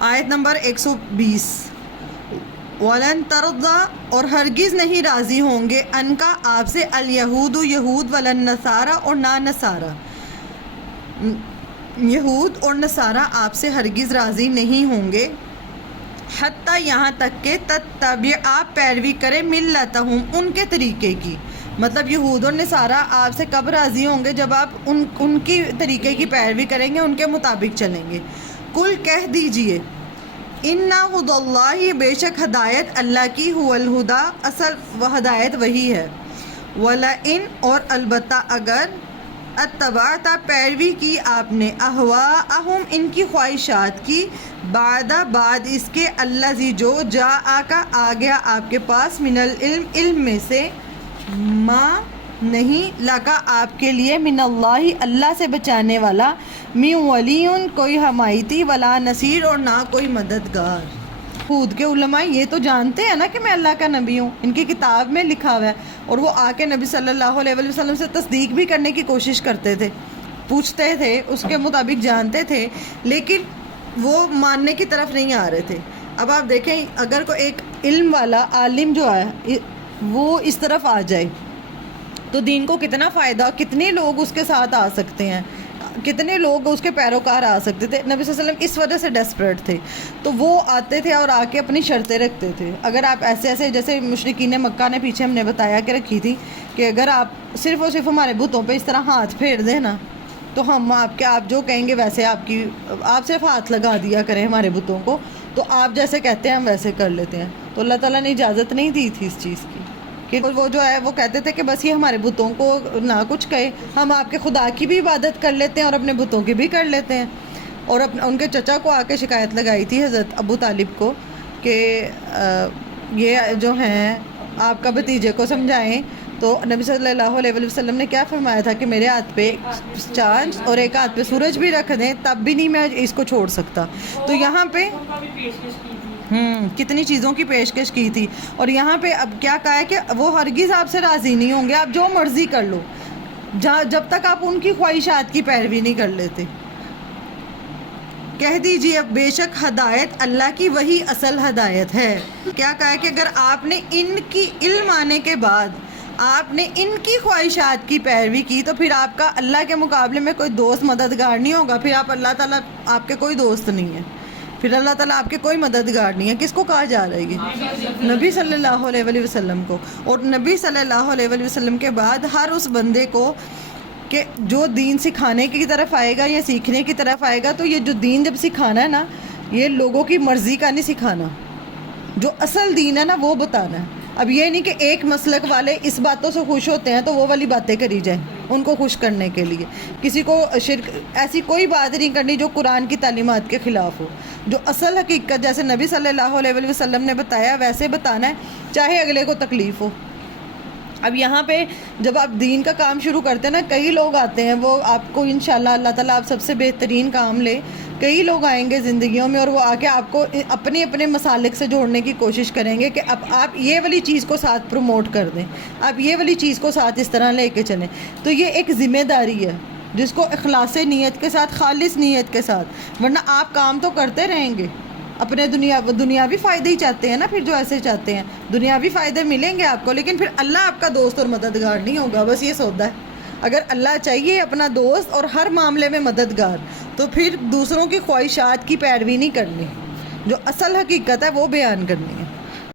آیت نمبر 120، وَلَن تَرْضَىٰ اور ہرگز نہیں راضی ہوں گے ان کا آپ سے الیہود یہود وَلَن نصارہ اور نہ نصارہ، یہود اور نصارہ آپ سے ہرگز راضی نہیں ہوں گے، حتیٰ یہاں تک کہ تتبع آپ پیروی کریں ملتہم ان کے طریقے کی۔ مطلب یہود اور نصارہ آپ سے کب راضی ہوں گے؟ جب آپ ان کی طریقے کی پیروی کریں گے، ان کے مطابق چلیں گے۔ کل کہہ دیجئے اِنَّ ہُدَى اللہِ بے شک ہدایت اللہ کی، هُوَ الْهُدَىٰ اصل و ہدایت وہی ہے، وَلَئِنْ اور البتہ اگر اتبعت پیروی کی آپ نے اہواءہم ان کی خواہشات کی، بعد اس کے الذی جو جاءک آ گیا آپ کے پاس، من العلم علم میں سے، ما نہیں لکا آپ کے لیے، من اللہ اللہ سے بچانے والا، من ولی کوئی حمایتی، ولا نصیر اور نہ کوئی مددگار۔ خود کے علماء یہ تو جانتے ہیں نا کہ میں اللہ کا نبی ہوں، ان کی کتاب میں لکھا ہوا ہے، اور وہ آ کے نبی صلی اللہ علیہ وسلم سے تصدیق بھی کرنے کی کوشش کرتے تھے، پوچھتے تھے، اس کے مطابق جانتے تھے، لیکن وہ ماننے کی طرف نہیں آ رہے تھے۔ اب آپ دیکھیں اگر کوئی ایک علم والا عالم جو ہے وہ اس طرف آ جائے تو دین کو کتنا فائدہ، کتنے لوگ اس کے ساتھ آ سکتے ہیں، کتنے لوگ اس کے پیروکار آ سکتے تھے۔ نبی صلی اللہ علیہ وسلم اس وجہ سے ڈیسپریٹ تھے، تو وہ آتے تھے اور آ کے اپنی شرطیں رکھتے تھے۔ اگر آپ ایسے جیسے مشرکین مکہ نے پیچھے ہم نے بتایا کہ رکھی تھی کہ اگر آپ صرف اور صرف ہمارے بتوں پہ اس طرح ہاتھ پھیر دیں نا، تو ہم آپ جو کہیں گے ویسے آپ صرف ہاتھ لگا دیا کریں ہمارے بتوں کو، تو آپ جیسے کہتے ہیں ہم ویسے کر لیتے ہیں۔ تو اللہ تعالیٰ نے اجازت نہیں دی تھی اس چیز کی، کہ وہ جو ہے وہ کہتے تھے کہ بس یہ ہمارے بتوں کو نہ کچھ کہے، ہم آپ کے خدا کی بھی عبادت کر لیتے ہیں اور اپنے بتوں کی بھی کر لیتے ہیں۔ اور ان کے چچا کو آ کے شکایت لگائی تھی حضرت ابو طالب کو کہ یہ جو ہیں آپ کا بھتیجے کو سمجھائیں، تو نبی صلی اللہ علیہ وسلم نے کیا فرمایا تھا کہ میرے ہاتھ پہ چاند اور ایک ہاتھ پہ سورج بھی رکھ دیں تب بھی نہیں میں اس کو چھوڑ سکتا۔ تو یہاں پہ کتنی چیزوں کی پیشکش کی تھی، اور یہاں پہ اب کیا کہا ہے کہ وہ ہرگز آپ سے راضی نہیں ہوں گے، آپ جو مرضی کر لو، جب تک آپ ان کی خواہشات کی پیروی نہیں کر لیتے۔ کہہ دیجئے بے شک ہدایت اللہ کی وہی اصل ہدایت ہے۔ کیا کہا ہے کہ اگر آپ نے ان کی علم آنے کے بعد آپ نے ان کی خواہشات کی پیروی کی، تو پھر آپ کا اللہ کے مقابلے میں کوئی دوست مددگار نہیں ہوگا، پھر اللہ تعالیٰ آپ کے کوئی دوست نہیں ہے، پھر اللہ تعالیٰ آپ کے کوئی مددگار نہیں ہے۔ کس کو کہا جا رہا ہے یہ؟ نبی صلی اللہ علیہ وسلم کو۔ اور نبی صلی اللہ علیہ وسلم کے بعد ہر اس بندے کو کہ جو دین سکھانے کی طرف آئے گا یا سیکھنے کی طرف آئے گا، تو یہ جو دین جب سکھانا ہے نا، یہ لوگوں کی مرضی کا نہیں سکھانا، جو اصل دین ہے نا وہ بتانا ہے۔ اب یہ نہیں کہ ایک مسلک والے اس باتوں سے خوش ہوتے ہیں تو وہ والی باتیں کری جائیں ان کو خوش کرنے کے لیے، کسی کو شرک ایسی کوئی بات نہیں کرنی جو قرآن کی تعلیمات کے خلاف ہو، جو اصل حقیقت جیسے نبی صلی اللہ علیہ وسلم نے بتایا ویسے بتانا ہے، چاہے اگلے کو تکلیف ہو۔ اب یہاں پہ جب آپ دین کا کام شروع کرتے ہیں نا، کئی لوگ آتے ہیں، وہ آپ کو انشاءاللہ اللہ تعالیٰ آپ سب سے بہترین کام لے، کئی لوگ آئیں گے زندگیوں میں اور وہ آ کے آپ کو اپنے مسالک سے جوڑنے کی کوشش کریں گے کہ اب آپ یہ والی چیز کو ساتھ پروموٹ کر دیں، آپ یہ والی چیز کو ساتھ اس طرح لے کے چلیں۔ تو یہ ایک ذمہ داری ہے جس کو اخلاص نیت کے ساتھ، خالص نیت کے ساتھ، ورنہ آپ کام تو کرتے رہیں گے، اپنے دنیاوی فائدے ہی چاہتے ہیں نا، پھر جو ایسے چاہتے ہیں دنیاوی فائدے ملیں گے آپ کو، لیکن پھر اللہ آپ کا دوست اور مددگار نہیں ہوگا، بس یہ سودا ہے۔ اگر اللہ چاہیے اپنا دوست اور ہر معاملے میں مددگار، تو پھر دوسروں کی خواہشات کی پیروی نہیں کرنی، جو اصل حقیقت ہے وہ بیان کرنی ہے۔